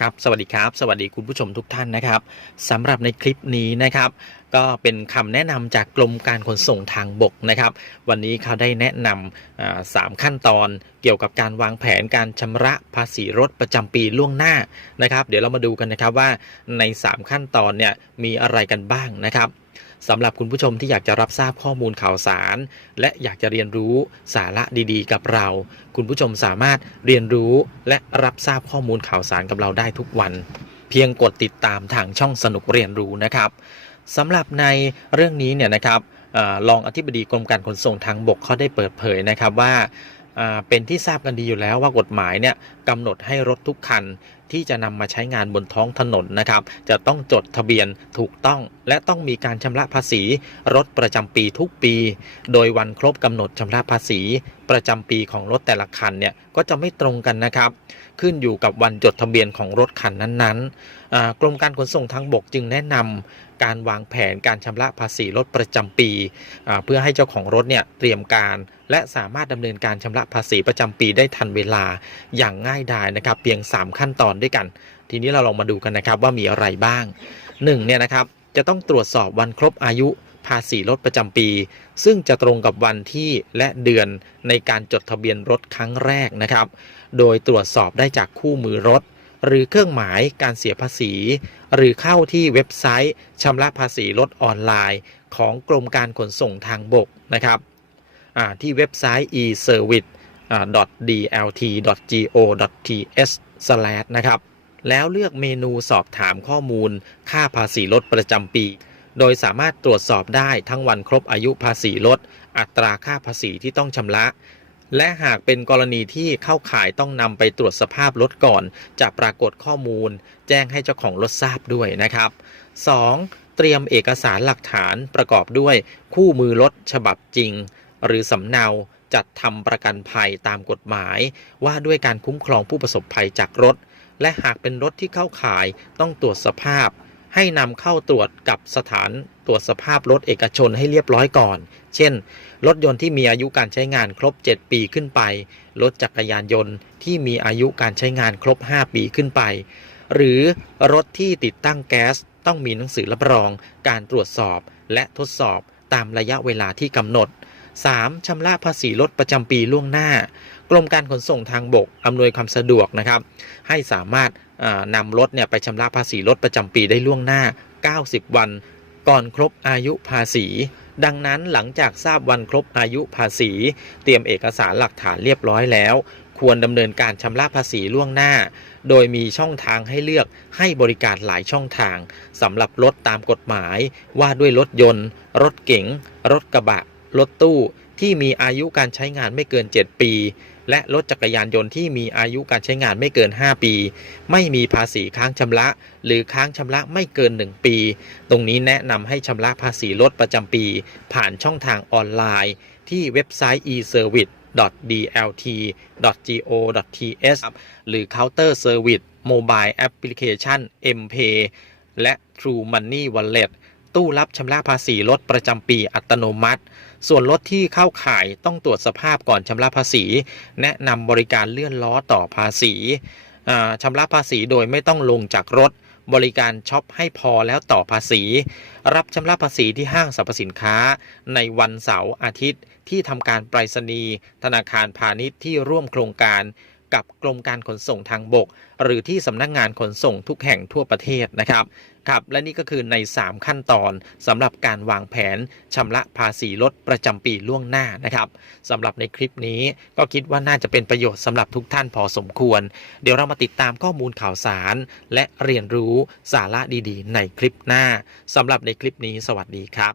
ครับสวัสดีครับ สวัสดีคุณผู้ชมทุกท่านนะครับสำหรับในคลิปนี้นะครับ ก็เป็นคำแนะนำจากกรมการขนส่งทางบกนะครับ วันนี้เขาได้แนะนำสามขั้นตอนเกี่ยวกับการวางแผนการชำระภาษีรถประจำปีล่วงหน้านะครับ เดี๋ยวเรามาดูกันนะครับว่าใน 3 ขั้นตอนเนี่ยมีอะไรกันบ้างนะครับ สำหรับคุณผู้ชมที่อยากจะรับทราบข้อมูลข่าวสาร และอยากจะเรียนรู้สาระดีๆ กับเรา คุณผู้ชมสามารถเรียนรู้และรับทราบข้อมูลข่าวสารกับเราได้ทุกวัน เพียงกดติดตามทางช่องสนุกเรียนรู้นะครับสำหรับในเรื่องนี้เนี่ยนะครับเออรองอธิบดีกรมการขนส่งทางบกเขาได้เปิดเผยนะครับว่า เป็นที่ทราบกันดีอยู่แล้วว่ากฎหมายเนี่ยกำหนดให้รถทุกคันที่จะนำมาใช้งานบนท้องถนนนะครับ จะต้องจดทะเบียนถูกต้อง และต้องมีการชำระภาษี รถประจำปีทุกปี โดยวันครบกำหนดชำระภาษี ประจำปีของรถแต่ละคันเนี่ยก็จะไม่ตรงกันนะครับ ขึ้นอยู่กับวันจดทะเบียนของรถคันนั้นๆกรมการขนส่งทางบกจึงแนะนำ การวางแผนการชำระภาษีรถประจำปี เพื่อให้เจ้าของรถเนี่ยเตรียมการ และสามารถดำเนินการชำระภาษีประจำปีได้ทันเวลาอย่างง่ายดายนะครับ เพียง 3 ขั้นตอนด้วยกัน ทีนี้เราลองมาดูกันนะครับว่ามีอะไรบ้าง1เนี่ยนะครับจะต้องตรวจสอบวันครบอายุภาษีรถประจำปี ซึ่งจะตรงกับวันที่และเดือนในการจดทะเบียนรถครั้งแรกนะครับ โดยตรวจสอบได้จากคู่มือรถ หรือเครื่องหมายการเสียภาษี หรือเข้าที่เว็บไซต์ชำระภาษีรถออนไลน์ ของกรมการขนส่งทางบกนะครับที่เว็บไซต์ e-service dlt.go.th นะครับ แล้วเลือกเมนูสอบถามข้อมูล ค่าภาษีรถประจำปี โดยสามารถตรวจสอบได้ทั้งวันครบอายุภาษีรถอัตราค่าภาษีที่ต้องชำระ และหากเป็นกรณีที่เข้าข่ายต้องนำไปตรวจสภาพรถก่อน จะปรากฏข้อมูล แจ้งให้เจ้าของรถทราบด้วยนะครับ 2. เตรียมเอกสารหลักฐานประกอบด้วย คู่มือรถฉบับจริง หรือสำเนาจัดทำประกันภัยตามกฎหมาย ว่าด้วยการคุ้มครองผู้ประสบภัยจากรถ และหากเป็นรถที่เข้าข่ายต้องตรวจสภาพ ให้นำเข้าตรวจกับสถานตรวจสภาพรถเอกชนให้เรียบร้อยก่อน เช่น รถยนต์ที่มีอายุการใช้งานครบ 7 ปีขึ้นไป รถจักรยานยนต์ที่มีอายุการใช้งานครบ 5 ปีขึ้นไป หรือรถที่ติดตั้งแก๊สต้องมีหนังสือรับรอง การตรวจสอบและทดสอบตามระยะเวลาที่กำหนด 3. ชำระภาษีรถประจำปีล่วงหน้า กรมการขนส่งทางบกอำนวยความสะดวกนะครับ ให้สามารถ นำรถเนี่ยไปชำระภาษีรถประจำปีได้ล่วงหน้า 90 วัน ก่อนครบอายุภาษี ดังนั้นหลังจากทราบวันครบอายุภาษี เตรียมเอกสารหลักฐานเรียบร้อยแล้วควรดำเนินการชำระภาษีล่วงหน้า โดยมีช่องทางให้เลือกให้บริการหลายช่องทางสำหรับรถตามกฎหมายว่าด้วยรถยนต์ รถเก๋ง รถกระบะ รถตู้ ที่มีอายุการใช้งานไม่เกิน 7 ปี และรถจักรยานยนต์ที่มีอายุการใช้งานไม่เกิน 5 ปี ไม่มีภาษีค้างชำระ หรือค้างชำระไม่เกิน 1 ปี ตรงนี้แนะนำให้ชำระภาษีรถประจำปี ผ่านช่องทางออนไลน์ ที่เว็บไซต์ e-service dlt.go.th หรือ Counter Service Mobile Application MPay และ True Money Wallet ตู้รับชำระภาษีรถประจำปีอัตโนมัติ ส่วนรถที่เข้าขายต้องตรวจสภาพก่อนชำระภาษี แนะนำบริการเลื่อนล้อต่อภาษีชำระภาษีโดยไม่ต้องลงจากรถ บริการช็อปให้พอแล้วต่อภาษี รับชำระภาษีที่ห้างสรรพสินค้า ในวันเสาร์อาทิตย์ที่ทำการไปรษณีย์ธนาคารพาณิชย์ที่ร่วมโครงการ กับกรมการขนส่งทางบก หรือที่สำนักงานขนส่งทุกแห่งทั่วประเทศนะครับครับและนี่ก็คือใน 3 ขั้นตอนสำหรับการวางแผนชำระภาษีรถประจำปีล่วงหน้านะครับสำหรับในคลิปนี้ก็คิดว่าน่าจะเป็นประโยชน์สำหรับทุกท่านพอสมควร เดี๋ยวเรามาติดตามข้อมูลข่าวสาร และเรียนรู้สาระดีๆ ในคลิปหน้าสำหรับในคลิปนี้ สวัสดีครับ